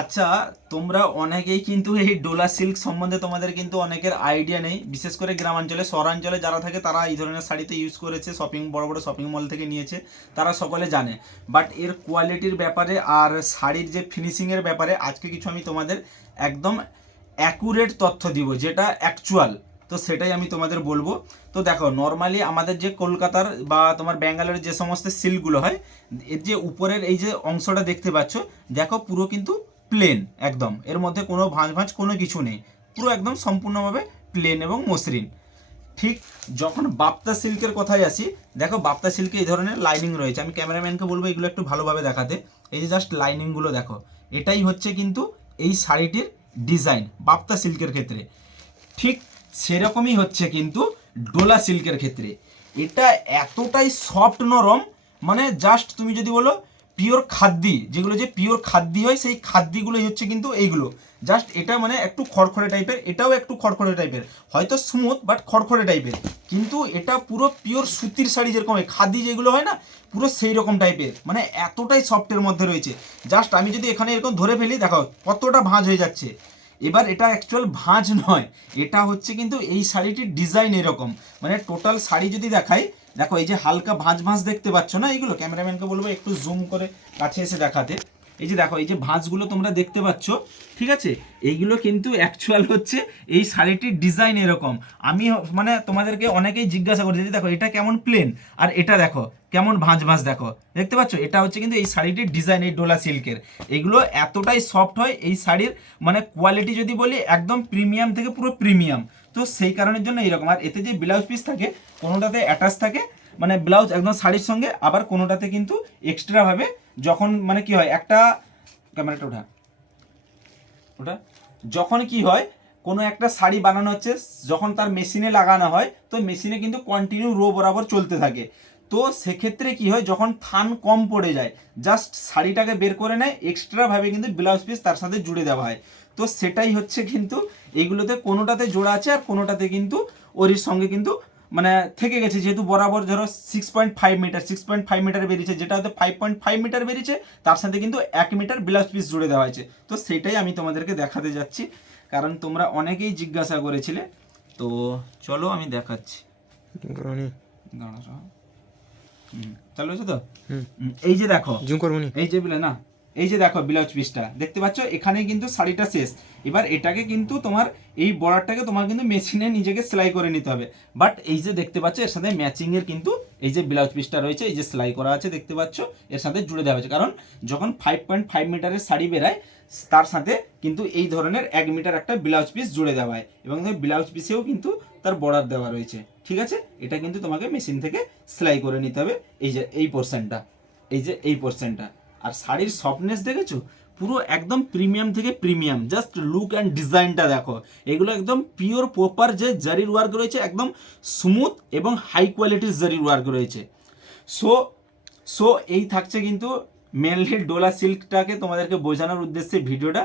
আচ্ছা, তোমরা অনেকেই কিন্তু এই ডোলা সিল্ক সম্বন্ধে তোমাদের কিন্তু অনেকের আইডিয়া নেই। বিশেষ করে গ্রামাঞ্চলে, শহরাঞ্চলে যারা থাকে তারা এই ধরনের শাড়িতে ইউজ করেছে, বড় বড় শপিং মল থেকে নিয়েছে, তারা সকলে জানে। বাট এর কোয়ালিটির ব্যাপারে আর শাড়ির যে ফিনিশিংয়ের ব্যাপারে আজকে কিছু আমি তোমাদের একদম অ্যাকুরেট তথ্য দিব, যেটা অ্যাকচুয়াল। তো সেটাই আমি তোমাদের বলবো। তো দেখো, নর্মালি আমাদের যে কলকাতার বা তোমার ব্যাঙ্গালোরের যে সমস্ত সিল্কগুলো হয়, এর যে উপরের এই যে অংশটা দেখতে পাচ্ছ, দেখো পুরো কিন্তু প্লেন একদম, এর মধ্যে কোনো ভাঁজ ভাঁজ কোনো কিছু নেই, পুরো একদম সম্পূর্ণভাবে প্লেন এবং মসৃণ। ঠিক যখন বাপ্তা সিল্কের কথায় আসি, দেখো বাপ্তা সিল্কে এই ধরনের লাইনিং রয়েছে। আমি ক্যামেরাম্যানকে বলবো এগুলো একটু ভালোভাবে দেখাতে। এই যে জাস্ট লাইনিংগুলো দেখো, এটাই হচ্ছে কিন্তু এই শাড়িটির ডিজাইন বাপ্তা সিল্কের ক্ষেত্রে। ঠিক সেরকমই হচ্ছে কিন্তু ডোলা সিল্কের ক্ষেত্রে। এটা এতটাই সফট নরম, মানে জাস্ট তুমি যদি বলো পিওর খাদ্যি, যেগুলো যে পিওর খাদ্যি হয় সেই খাদ্যিগুলোই হচ্ছে কিন্তু এইগুলো। জাস্ট এটা মানে একটু খড়খড়ে টাইপের, এটাও একটু খড়খড়ে টাইপের, হয়তো স্মুথ বাট খড়খড়ে টাইপের। কিন্তু এটা পুরো পিওর সুতির শাড়ি যেরকম হয়, খাদি যেগুলো হয় না, পুরো সেই রকম টাইপের, মানে এতটাই সফটের মধ্যে রয়েছে। জাস্ট আমি যদি এখানে এরকম ধরে ফেলি, দেখো কতটা ভাঁজ হয়ে যাচ্ছে। এবার এটা অ্যাকচুয়াল ভাঁজ নয়, এটা হচ্ছে কিন্তু এই শাড়িটির ডিজাইন এরকম। মানে টোটাল শাড়ি যদি দেখাই, দেখো এই যে হালকা ভাঁজ ভাঁজ দেখতে পাচ্ছ না, এইগুলো ক্যামেরাম্যানকে বলবো একটু জুম করে কাছে এসে দেখাতে। এই যে দেখো এই যে ভাঁজগুলো তোমরা দেখতে পাচ্ছ, ঠিক আছে, এইগুলো কিন্তু অ্যাকচুয়াল হচ্ছে এই শাড়িটির ডিজাইন এরকম। আমি মানে তোমাদেরকে অনেকেই জিজ্ঞাসা করছি যে দেখো এটা কেমন প্লেন, আর এটা দেখো কেমন ভাঁজ ভাঁজ, দেখো দেখতে পাচ্ছ, এটা হচ্ছে কিন্তু এই শাড়িটির ডিজাইন, এই ডোলা সিল্কের। এগুলো এতটাই সফট হয় এই শাড়ির, মানে কোয়ালিটি যদি বলি একদম প্রিমিয়াম থেকে পুরো প্রিমিয়াম। তো সেই কারণের জন্য এইরকম। আর এতে যে ব্লাউজ পিস থাকে, কোনোটাতে অ্যাটাচ থাকে, মানে ব্লাউজ একদম শাড়ির সঙ্গে, আবার কোনোটাতে কিন্তু এক্সট্রাভাবে যখন মানে কি হয়, একটা ক্যামেরাটা ওঠা ওটা যখন কি হয়, কোনো একটা শাড়ি বানানো হচ্ছে, যখন তার মেশিনে লাগানো হয়, তো মেশিনে কিন্তু কন্টিনিউ রো বরাবর চলতে থাকে। তো সেক্ষেত্রে কি হয়, যখন থান কম পড়ে যায়, জাস্ট শাড়িটাকে বের করে নেয়, এক্সট্রাভাবে কিন্তু ব্লাউজ পিস তার সাথে জুড়ে দেওয়া হয়। তো সেটাই হচ্ছে কিন্তু এইগুলোতে কোনোটাতে জোড়া আছে, আর কোনোটাতে কিন্তু ওরই সঙ্গে কিন্তু মানে থেকে গেছে, যেহেতু বরাবর ধরো 6.5 মিটার 6.5 মিটার বেরিয়েছে, যেটা হয়তো 5.5 মিটার বেরিয়েছে, তার সাথে কিন্তু 1 মিটার ব্লাউজ পিস জুড়ে দেওয়া হয়েছে। তো সেটাই আমি তোমাদেরকে দেখাতে যাচ্ছি, কারণ তোমরা অনেকেই জিজ্ঞাসা করেছিলে। তো চলো আমি দেখাচ্ছি। চালু হয়েছে তো? এই যে দেখো, জুম করবো এই যে না, এই যে দেখো ব্লাউজ পিসটা দেখতে পাচ্ছ, এখানে কিন্তু শাড়িটা শেষ। এবার এটাকে কিন্তু তোমার এই বর্ডারটাকে তোমার কিন্তু মেশিনে নিজেকে সেলাই করে নিতে হবে। বাট এই যে দেখতে পাচ্ছ, এর সাথে ম্যাচিং এর কিন্তু এই যে ব্লাউজ পিসটা রয়েছে, এই যে সেলাই করা আছে দেখতে পাচ্ছ, এর সাথে জুড়ে দেওয়া হয়েছে। কারণ যখন 5.5 মিটারের শাড়ি বেরায়, তার সাথে কিন্তু এই ধরনের 1 মিটার একটা ব্লাউজ পিস জুড়ে দেওয়া হয়, এবং ব্লাউজ পিসেও কিন্তু তার বর্ডার দেওয়া রয়েছে। ঠিক আছে, এটা কিন্তু তোমাকে মেশিন থেকে সেলাই করে নিতে হবে। এই যে এই পোর্শনটা, এই যে এই পোর্শনটা। আর শাড়ির সফটনেস দেখেছো, পুরো একদম প্রিমিয়াম থেকে প্রিমিয়াম। জাস্ট লুক অ্যান্ড ডিজাইনটা দেখো, এগুলো একদম পিওর প্রপার যে জারির ওয়ার্ক রয়েছে, একদম স্মুথ এবং হাই কোয়ালিটির জারির ওয়ার্ক রয়েছে। সো সো এই থাকছে কিন্তু মেনলি ডোলা সিল্কটাকে তোমাদেরকে বোঝানোর উদ্দেশ্যে ভিডিওটা।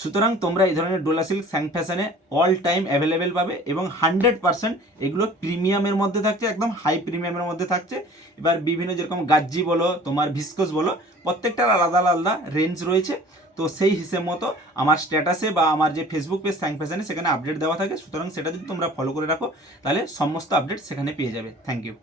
সুতরাং তোমরা এই ধরনের ডোলা সিল্ক স্যাং ফ্যাশনে অল টাইম অ্যাভেলেবেল পাবে, এবং 100% এগুলো প্রিমিয়ামের মধ্যে থাকছে, একদম হাই প্রিমিয়ামের মধ্যে থাকছে। এবার বিভিন্ন যেরকম গাজ্জি বলো, তোমার ভিসকোস বলো, প্রত্যেকটার আলাদা আলাদা রেঞ্জ রয়েছে। তো সেই হিসেব মতো আমার স্ট্যাটাসে বা আমার যে ফেসবুক পেজ স্যাং ফ্যাশনে, সেখানে আপডেট দেওয়া থাকে। সুতরাং সেটা যদি তোমরা ফলো করে রাখো, তাহলে সমস্ত আপডেট সেখানে পেয়ে যাবে। Thank you.